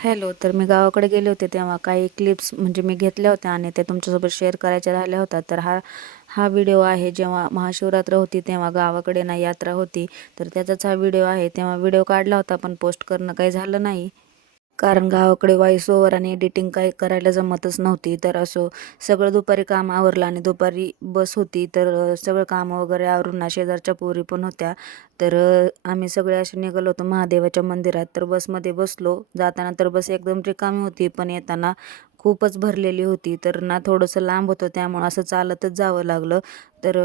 Hello. तर मी गावाकडे गेले होते तेव्हा काही क्लिप्स म्हणजे मी घेतल्या होत्या आणि त्या तुमच्यासोबत शेअर करायच्या राहिल्या होत्या. तर हा हा व्हिडिओ आहे जेव्हा महाशिवरात्र होती तेव्हा गावाकडे ना यात्रा होती. तर त्याचाच हा व्हिडिओ आहे. तेव्हा व्हिडिओ काढला होता पण पोस्ट करणं काही झालं नाही. कारण गावाकडे व्हॉइस ओव्हर आणि एडिटिंग काही करायला जमतच नव्हती. तर असं सगळं दुपारी काम आवरलं आणि दुपारी बस होती. तर सगळं काम वगैरे आवरून ना शेजारच्या पोरी पण होत्या. तर आम्ही सगळे असे निघालो होतो महादेवाच्या मंदिरात. तर बसमध्ये बसलो. जाताना तर बस एकदम रिकामी होती, पण येताना खूपच भरलेली होती. तर ना थोडंसं लांब होतं त्यामुळं असं चालतच जावं लागलं. तर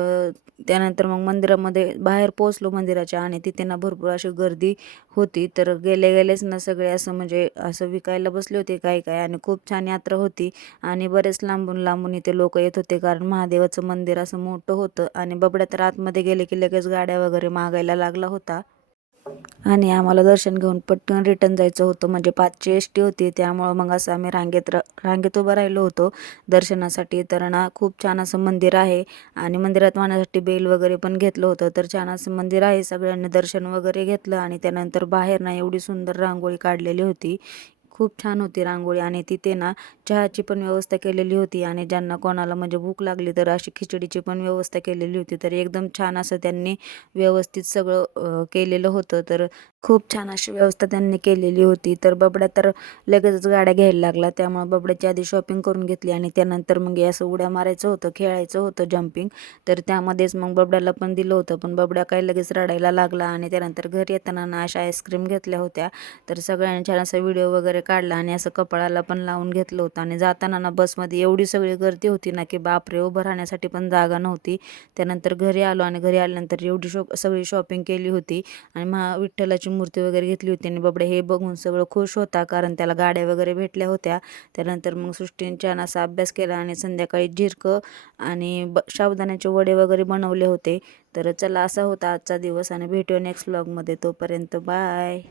त्यानंतर मग मंदिरामध्ये बाहेर पोहोचलो मंदिराच्या आणि तिथे ना भरपूर अशी गर्दी होती. तर गेलेच ना सगळे असं म्हणजे असं विकायला बसले होते काही काय आणि खूप छान यात्रा होती आणि बरेच लांबून इथे लोक येत होते कारण महादेवाचं मंदिर असं मोठं होतं आणि बबड्या तर आतमध्ये गेले की लगेच गाड्या वगैरे मागायला लागला होता. आणि आम्हाला दर्शन घेऊन पटकन रिटर्न जायचं होतं म्हणजे 5ची एस-टी होती. त्यामुळं मग असं आम्ही रांगेत उभं राहिलो होतो दर्शनासाठी. तर ना खूप छान असं मंदिर आहे आणि मंदिरात जाण्यासाठी बेल वगैरे पण घेतलं होतं. तर छान असं मंदिर आहे. सगळ्यांनी दर्शन वगैरे घेतलं आणि त्यानंतर बाहेर ना एवढी सुंदर रांगोळी काढलेली होती. खूप छान होती रांगोळी आणि तिथे ना चहाची पण व्यवस्था केलेली होती आणि ज्यांना कोणाला म्हणजे भूक लागली तर अशी खिचडीची पण व्यवस्था केलेली होती. तर एकदम छान असं त्यांनी व्यवस्थित सगळं केलेलं होतं. तर खूप छान अशी व्यवस्था त्यांनी केलेली होती. तर बबड्या तर लगेचच गाड्या घ्यायला लागला. त्यामुळे बबड्याची आधी शॉपिंग करून घेतली आणि त्यानंतर मग हे असं उड्या मारायचं होतं, खेळायचं होतं जंपिंग. तर त्यामध्येच मग बबड्याला पण दिलं होतं. पण बबड्या काय लगेच रडायला लागला आणि त्यानंतर घरी येताना ना अशा आईस्क्रीम घेतल्या होत्या. तर सगळ्यांनी छान असा व्हिडिओ वगैरे काढला आणि असं कपाळाला पण लावून घेतलं होतं आणि जाताना ना बसमध्ये एवढी सगळी गर्दी होती ना की बापरे, उभं राहण्यासाठी पण जागा नव्हती. त्यानंतर घरी आलो आणि घरी आल्यानंतर एवढी सगळी शॉपिंग केली होती आणि विठ्ठलाची मूर्ती वगैरे घेतली होती आणि बबड्या हे बघून सगळं खुश होता कारण त्याला गाड्या वगैरे भेटल्या होत्या. त्यानंतर मग सृष्टीने छान असा अभ्यास केला आणि संध्याकाळी झिरकं आणि साबुदाण्याचे वडे वगैरे बनवले होते. तर चला, असा होता आजचा दिवस आणि भेटूया नेक्स्ट व्लॉगमध्ये. तोपर्यंत बाय.